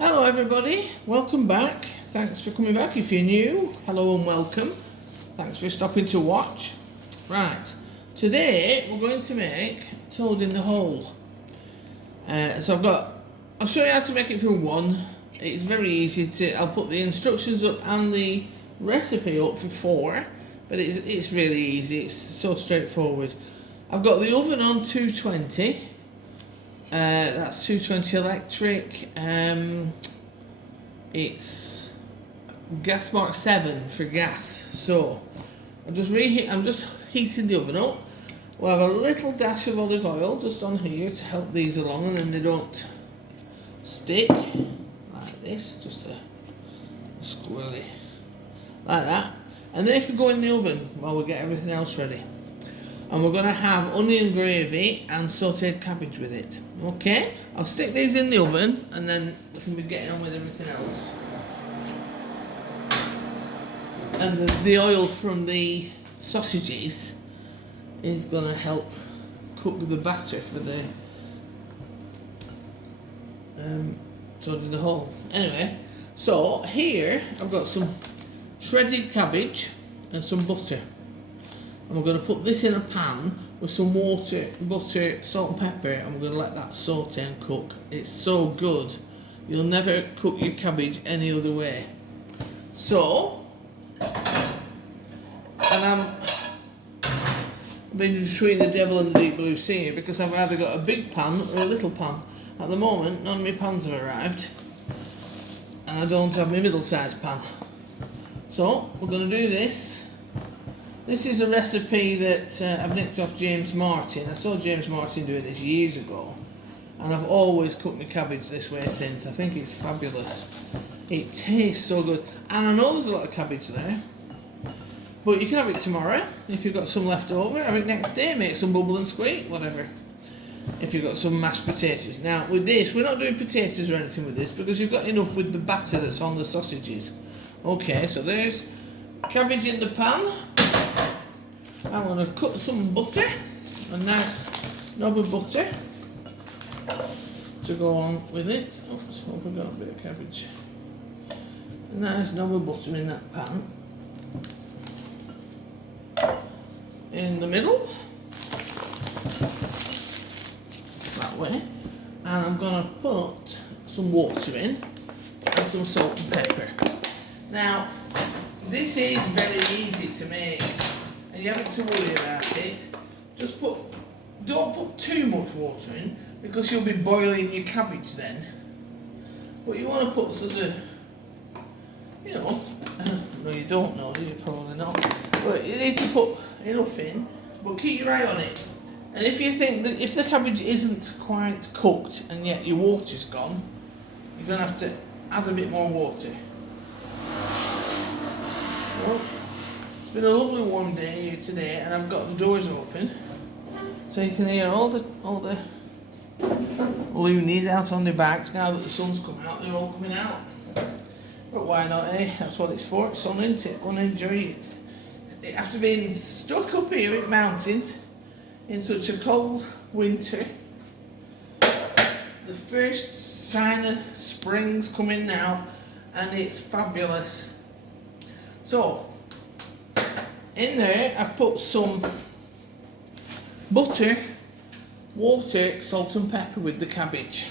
Hello everybody, welcome back. Thanks for coming back. If you're new, hello and welcome. Thanks for stopping to watch. Right, today we're going to make toad in the hole. I'll show you how to make it for one. It's very easy I'll put the instructions up and the recipe up for 4, but it's really easy, it's so straightforward. I've got the oven on 220. That's 220 electric. It's gas mark 7 for gas. So I'm just heating the oven up. We'll have a little dash of olive oil just on here to help these along, and then they don't stick like this. Just a squirrely like that, and they can go in the oven while we get everything else ready. And we're going to have onion gravy and sautéed cabbage with it. Okay, I'll stick these in the oven and then we can be getting on with everything else. And the oil from the sausages is going to help cook the batter for the toad in the hole. Anyway, so here I've got some shredded cabbage and some butter. And we're going to put this in a pan with some water, butter, salt and pepper, and we're going to let that saute and cook. It's so good. You'll never cook your cabbage any other way. So, and I've been between the devil and the deep blue sea because I've either got a big pan or a little pan. At the moment, none of my pans have arrived, and I don't have my middle-sized pan. So, we're going to do this. This is a recipe that I've nicked off James Martin. I saw James Martin doing this years ago, and I've always cooked my cabbage this way since. I think it's fabulous. It tastes so good, and I know there's a lot of cabbage there, but you can have it tomorrow if you've got some left over. Have it next day, make some bubble and squeak, whatever. If you've got some mashed potatoes. Now with this, we're not doing potatoes or anything with this because you've got enough with the batter that's on the sausages. Okay, so there's cabbage in the pan. I'm going to cut some butter, a nice knob of butter to go on with it. Oops, I forgot a bit of cabbage. A nice knob of butter in that pan. In the middle, that way. And I'm going to put some water in and some salt and pepper. Now, this is very easy to make. And you haven't to worry about it. Don't put too much water in because you'll be boiling your cabbage then. But you want to put sort of, no you don't know, do you? Probably not. But you need to put enough in, but keep your eye on it. And if you think that if the cabbage isn't quite cooked and yet your water's gone, you're going to have to add a bit more water. So, it's been a lovely warm day here today, and I've got the doors open, so you can hear all the loonies out on their backs. Now that the sun's come out, they're all coming out. But why not, eh? That's what it's for. It's sun, isn't it? Go and enjoy it. After being stuck up here in mountains in such a cold winter, the first sign of spring's coming now, and it's fabulous. So, in there, I've put some butter, water, salt and pepper with the cabbage.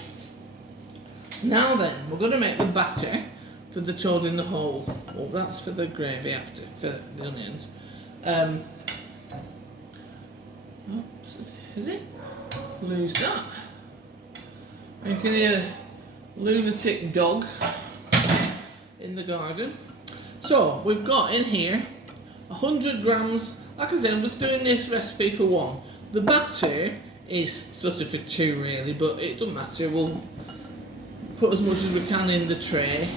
Now then, we're going to make the batter for the toad in the hole. Well, that's for the gravy after, for the onions. Oops, is it? Lose that. You can hear a lunatic dog in the garden. So, we've got in here 100 grams, like I said, I'm just doing this recipe for 1. The batter is sort of for 2 really, but it doesn't matter. We'll put as much as we can in the tray.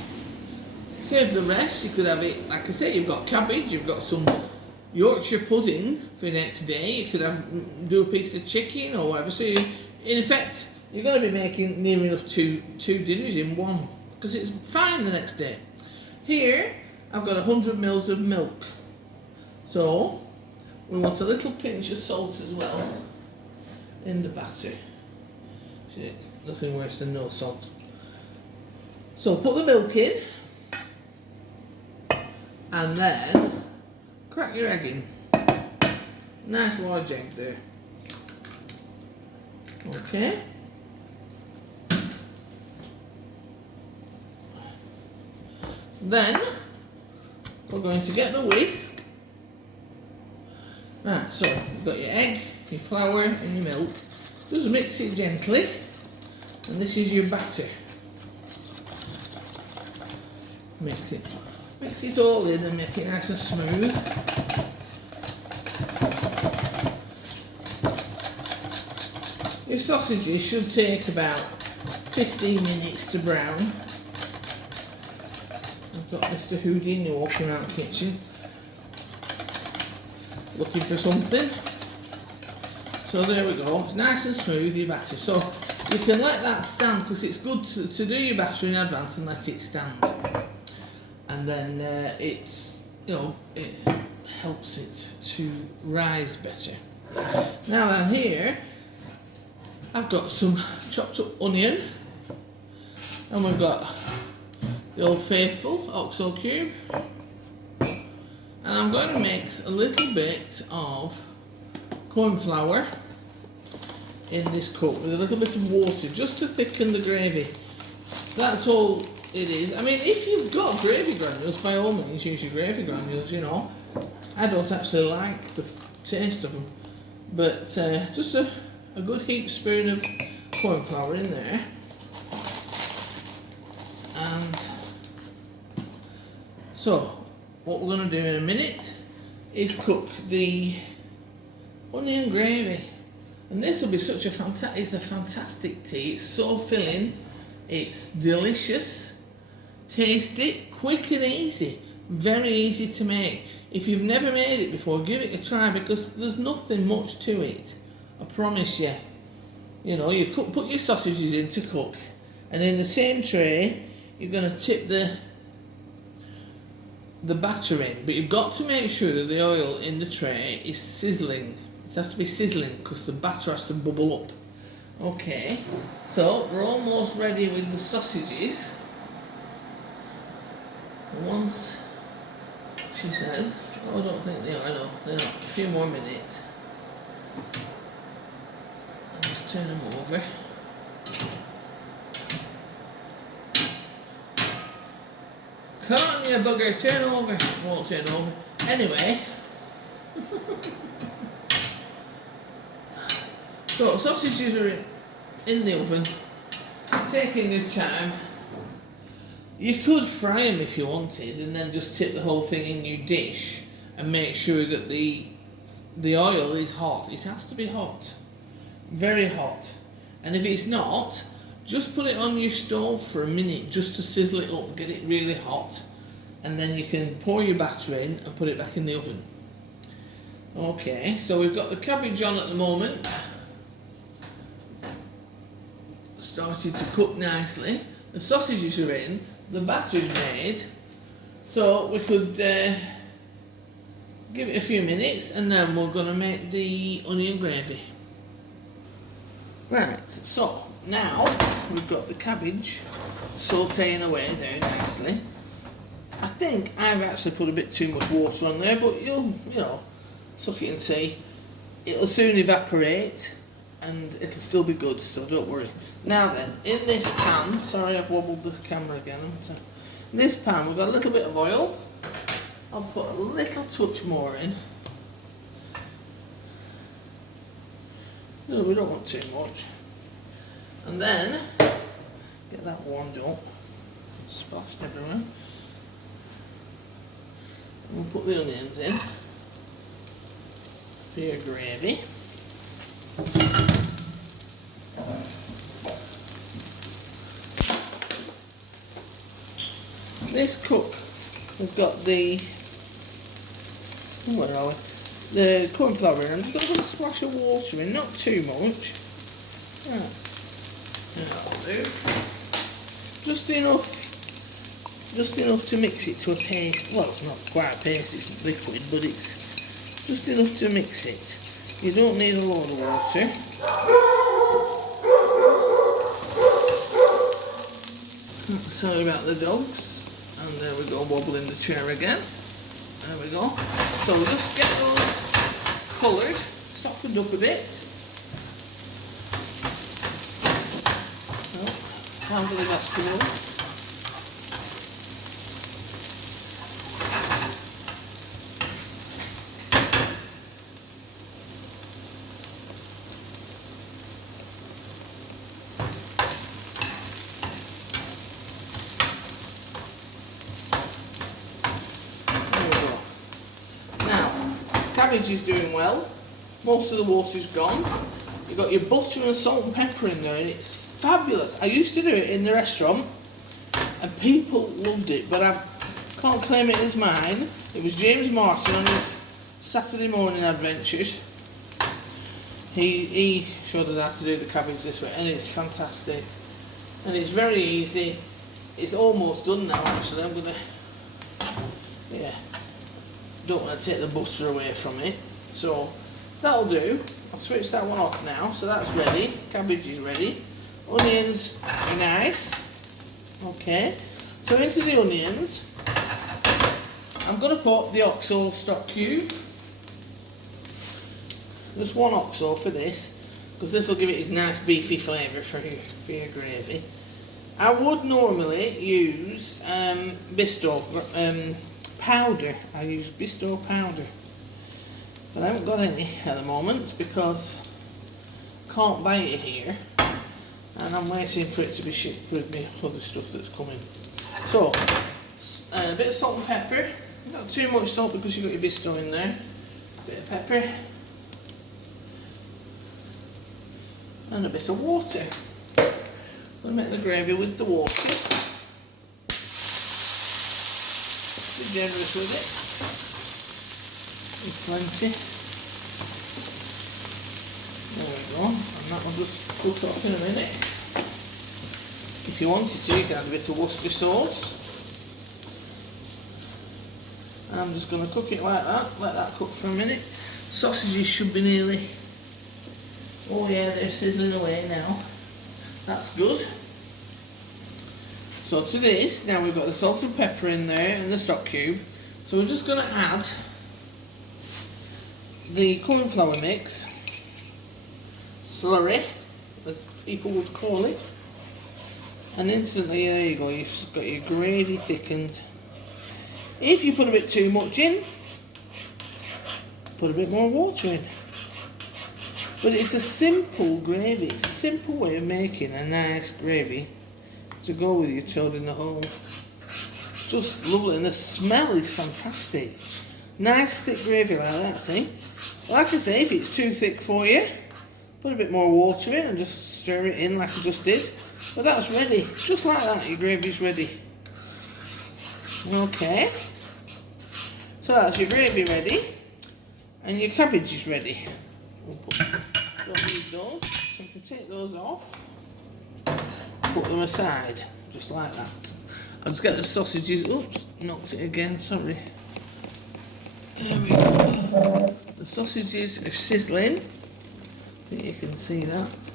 Save the rest. You could have it, like I say, you've got cabbage, you've got some Yorkshire pudding for next day. You could do a piece of chicken or whatever. So in effect, you're going to be making near enough two dinners in one, because it's fine the next day. Here, I've got 100 mils of milk. So, we want a little pinch of salt as well in the batter. Nothing worse than no salt. So put the milk in, and then crack your egg in. Nice large egg there. Okay. Then we're going to get the whisk. Right, so you've got your egg, your flour and your milk. Just mix it gently, and this is your batter. Mix it all in and make it nice and smooth. Your sausages should take about 15 minutes to brown. I've got Mr. Houdini walking around the kitchen looking for something. So there we go, it's nice and smooth, your batter. So you can let that stand, because it's good to do your batter in advance and let it stand. And then it's, you know, it helps it to rise better. Now then, here I've got some chopped up onion, and we've got the old faithful oxo cube, and I'm going to mix a little bit of corn flour in this cup with a little bit of water just to thicken the gravy. That's all it is. I mean, if you've got gravy granules, by all means use your gravy granules, you know. I don't actually like the taste of them, but just a good heaped spoon of corn flour in there. And so what we're going to do in a minute is cook the onion gravy, and this will be such a fantastic tea. It's so filling, it's delicious, tasty, quick and easy, very easy to make. If you've never made it before, give it a try, because there's nothing much to it, I promise you. You know, you put your sausages in to cook, and in the same tray you're going to tip the batter in, but you've got to make sure that the oil in the tray is sizzling. It has to be sizzling because the batter has to bubble up. Okay, so we're almost ready with the sausages. Once she says, oh, I don't think they are, I know, they're not. A few more minutes. I'll just turn them over. Come on, you bugger, turn over. Won't turn over. Anyway. So, sausages are in the oven, taking your time. You could fry them if you wanted, and then just tip the whole thing in your dish and make sure that the oil is hot. It has to be hot, very hot. And if it's not, just put it on your stove for a minute just to sizzle it up, get it really hot, and then you can pour your batter in and put it back in the oven. Okay, so we've got the cabbage on at the moment. Started to cook nicely. The sausages are in, the batter's made, so we could give it a few minutes, and then we're going to make the onion gravy. Right, so now we've got the cabbage sautéing away there nicely. I think I've actually put a bit too much water on there, but you know, suck it and see. It'll soon evaporate and it'll still be good, so don't worry. Now then, in this pan, sorry I've wobbled the camera again. In this pan we've got a little bit of oil. I'll put a little touch more in. No, we don't want too much. And then, get that warmed up. It's splashed everywhere. And we'll put the onions in for your gravy. This cup has got the, where are we? The corn flour in. I'm just going to put a splash of water in, not too much. Right. That'll do. Just enough to mix it to a paste. Well, it's not quite a paste, it's liquid, but it's just enough to mix it. You don't need a load of water. Sorry about the dogs. And there we go, wobbling the chair again. There we go. So we'll just get those coloured, softened up a bit. Handle the vegetables. Cabbage is doing well. Most of the water's gone. You've got your butter and salt and pepper in there, and it's fabulous. I used to do it in the restaurant, and people loved it, but I can't claim it as mine. It was James Martin on his Saturday morning adventures. He showed us how to do the cabbage this way, and it's fantastic. And it's very easy. It's almost done now, actually. I'm gonna, yeah. Don't want to take the butter away from it, so that'll do. I'll switch that one off now, so that's ready. Cabbage is ready. Onions are nice. Okay, so into the onions, I'm going to put the oxo stock cube. Just one oxo for this, because this will give it its nice beefy flavour for your gravy. I would normally use Bisto powder. I use Bisto powder, but I haven't got any at the moment because I can't buy it here, and I'm waiting for it to be shipped with me other stuff that's coming. So a bit of salt and pepper, not too much salt because you've got your Bisto in there. A bit of pepper and a bit of water. I'm going to make the gravy with the water. Be generous with it. Plenty. There we go. And that will just cook up in a minute. If you wanted to, you can add a bit of Worcester sauce. And I'm just going to cook it like that. Let that cook for a minute. Sausages should be nearly... Oh yeah, they're sizzling away now. That's good. So to this, now we've got the salt and pepper in there and the stock cube. So we're just going to add the cornflour mix, slurry, as people would call it. And instantly, there you go, you've got your gravy thickened. If you put a bit too much in, put a bit more water in. But it's a simple gravy, it's a simple way of making a nice gravy to go with your children at home. Just lovely, and the smell is fantastic. Nice thick gravy like that, see? Like I say, if it's too thick for you, put a bit more water in and just stir it in like I just did. But that's ready, just like that, your gravy's ready. Okay, so that's your gravy ready, and your cabbage is ready. Don't need those, so you can take those off. Put them aside, just like that. I'll just get the sausages. Oops, knocked it again, sorry. There we go. The sausages are sizzling. I think you can see that.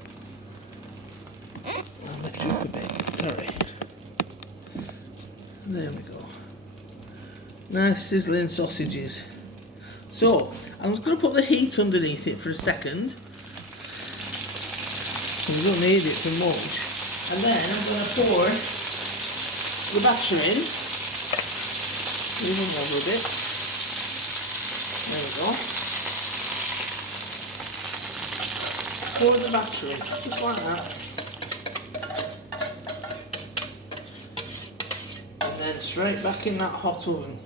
I'll lift you up a bit, sorry. There we go. Nice sizzling sausages. So, I'm just going to put the heat underneath it for a second. We don't need it for much. And then I'm going to pour the batter in. Even more with it. There we go. Pour the batter in, just like that. And then straight back in that hot oven.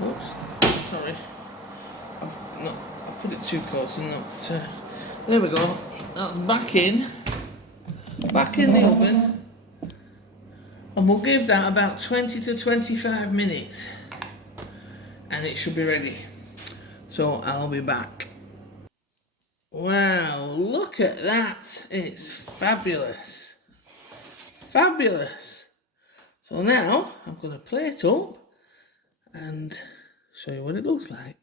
Oops, sorry. I've put it too close and not... there we go. That's back in the oven, and we'll give that about 20 to 25 minutes and it should be ready. So I'll be back. Wow, look at that. It's fabulous. Fabulous. So now I'm going to plate up and show you what it looks like.